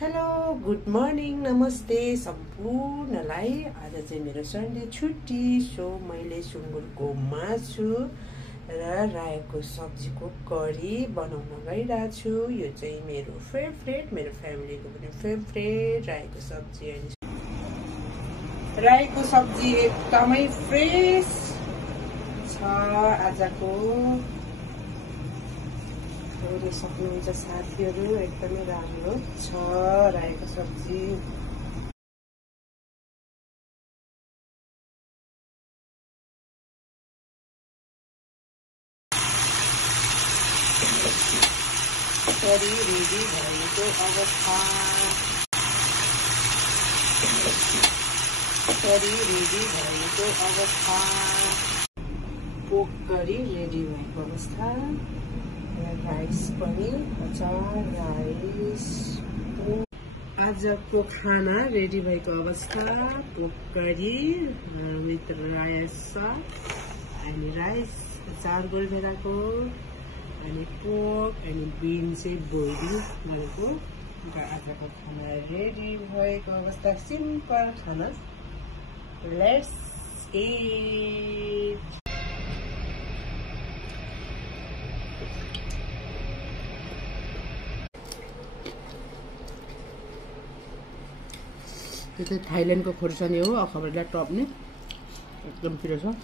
Hello good morning नमस्ते सम्पूर्णलाई। आज चाहिँ मेरो सन्डे छुट्टी, सो मैले सुँगुरको मासु र रायोको सब्जीको करी बनाउन गइरहेको छु। यो चाहिँ मेरो फेभरेट, मेरो फ्यामिलीको पनि फेभरेट रायोको सब्जी। अनि रायोको सब्जी एकदमै फ्रेस छ आजको। हेर्न सक्नुहुन्छ साथीहरू, एकदमै राम्रो छ रायोको सब्जी। करी रेडी भएको अवस्था, करी रेडी भएको अवस्था, पोक करी रेडी भएको अवस्था। राइस पनि अचार राइस। आजको खाना रेडी भएको अवस्था, पोक करी विथ राइस अनि राइस अचार गोलभेडाको अनि पोक अनि बिन चाहिँ बोइल गरेको। आजको खाना रेडी भएको अवस्था, सिम्पल खाना। Let's it. यो चाहिँ थाइल्यान्डको खोर्सानी हो, अखबारलाई टप्ने एकदम पिरो छ।